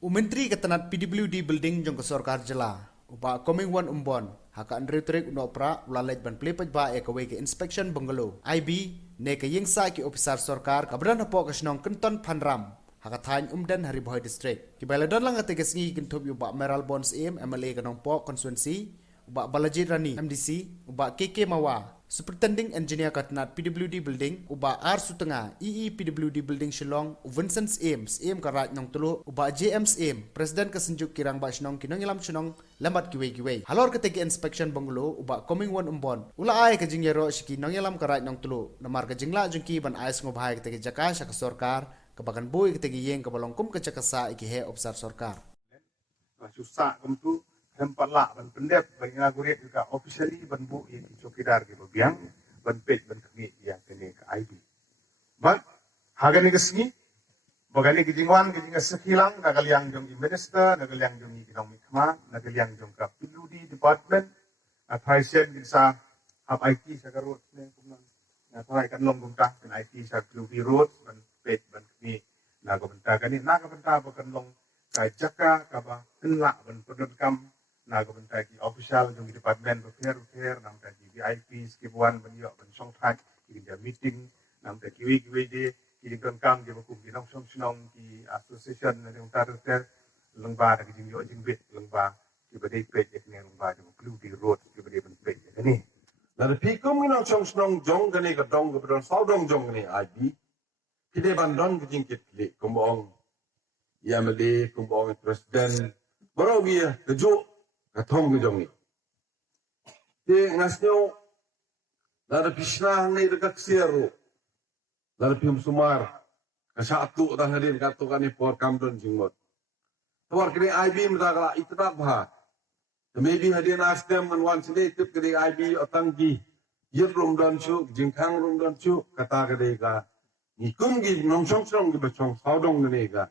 Menteri Ketenat PWD Building jong kesorkar jela. Uba coming one umbon. Haka Andre Trek unok pra ulalej ban plepaj ba e kawe ke inspection bungalow. IB ne ke yingsa ki officer sorkar kabran hapo kasnong kenton phanram. Haka thain umdan hari boy district. Ki baladon lang ate kesngi kintup uba Meral Bonds M MLA kanong po constituency. Uba Balaji Rani MDC. Uba KK Mawa. Superintending Engineer Ketenat PWD Building. Uba R Sutenga EE PWD Building Shillong. Vincent Ames M karat nong tulu. Uba JMs M Presiden kesenjuk kirang ba shnong kinong ilam shnong lambat kiwe. Halor ketegi inspection bungalow. Uba coming one umbon. Ula ay kajing yero shiki nong ilam karat nong tulu. Namar kajingla jungki ban ais ngobhay ketegi jaka syaka sorkar. Kabakan boy ketegi yeng kabalongkum kecakasa ikihe obsar sorkar. Susah kumtu tempat lah ban pendep ban inaugurate juga officially ban bu yang cokidar ke biang ban page ban kami yang kene ke IB. Ba haga ni kesni bagani kijingwan kijinga sekilang nagal yang jong minister nagal yang jong economic ma nagal yang jong ka PWD department athaisen bisa hab IT sagarot ne kumang na thai kan long gumta kan IT sa PWD road ban page ban kami naga benta kani naga benta bakan long kai jaka kaba kenla ban pedekam naga benta ki official jong department repair nam ta VIP skibuan ban yo ban song thai ki dia meeting nam ta kiwi de ki don kam je bakum ki nong song ki association na jong ta repair lengba da ki yo jing bit lengba ki bade page ek ne lengba jong blue di road ki bade ban page ni la de pikum ngi nong song jong gane ka dong ka don sao dong jong gane IB ki de ban don ki jing kit li kumbong ya mele kumbong president baro bi ke jo ka thong jong ni te ngasnyo la de pisna ngai de ka ksero la de pim sumar ka satu ta hadin ka to kan por kam don jingmot tawar kini IB mta kala itna bha maybe hadin astem man wan sile tip kini IB otanggi yet rum don chu jingkhang rum don chu kata kade ka ni kum gi nong song song gi bachong sao dong ne ga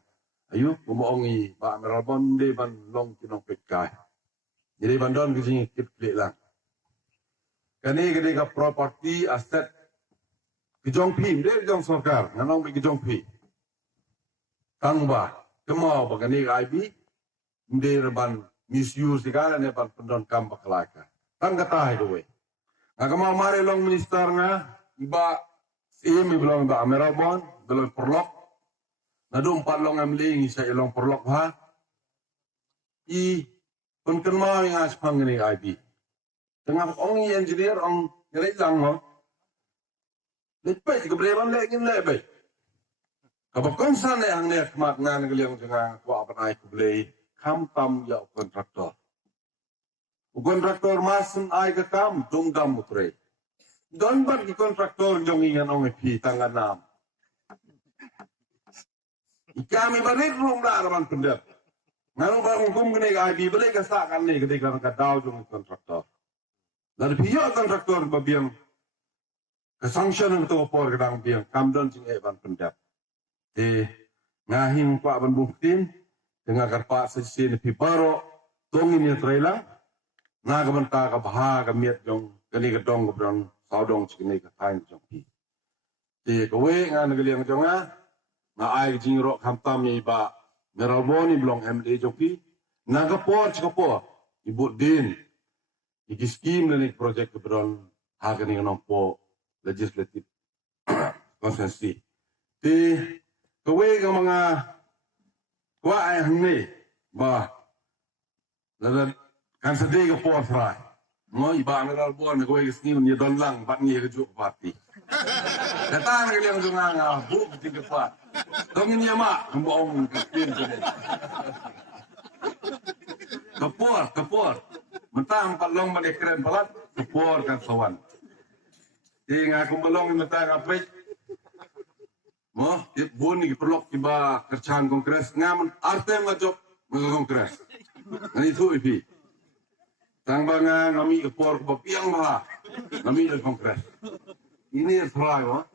ayu kumongi ba merabon de ban long kinong pekai jadi bandon gi jing kit le lang kani kade ka property asset ki jong phi de jong sarkar nanong bi ki jong phi tang ba kemau ba kani IB de ban misuse digala ne ban pendon kam baklaka tang kata hai dowe agama mare long minister nga iba imi belong ba Merabon belong perlok nadu empat long amling isa ilong perlok ha I pun mau yang aspang ni IB tengah ongi engineer ong ngelai lang ho lepai ke breban le ngin le bai kabab konsan le ang ne mak nan ngeliang janga ko apanai ku blei kam tam ya kontraktor kontraktor masen ai ka kam dong dam mutre don bar ki kontraktor jong ingan ong pi tangan nam kami balik rum la raman pendep ngarung ba hukum kene IB balik ka sa kan ni ketika ka daw jong kontraktor dan pihak kontraktor ba biang ka sanction ng to por kadang biang kam don jing e ban pendep te ngahing pa ban buktin dengan karpa sesin pi baro tong ini trailer na ka ban ta ka baha ka miet jong kani ka dong ka bron sao dong chikini ka tain jong pi te ko we nga nagaliang jonga na ai jing ro kham tam ni ba meralboni blong MD jong pi na ka por chikapo ibu din iki scheme ni project ka bron ha ka ni nong po legislative consensus te ko we nga mga kwa ay hangi ba la kan sa de ka por fry mo iba meral bon ko we scheme ni don lang bat ni ka ju party datang ke yang junga bu tiga pat dong ini ama mbong pin jene kapor mentang palong balik keren balat kapor kan sawan tinga kumbalong mentang apik mo bun ni perlok tiba kerjaan kongres ngam arte ngajok kongres ini tu ipi tang banga ngami kapor bapiang ba ngami kongres ini serai wa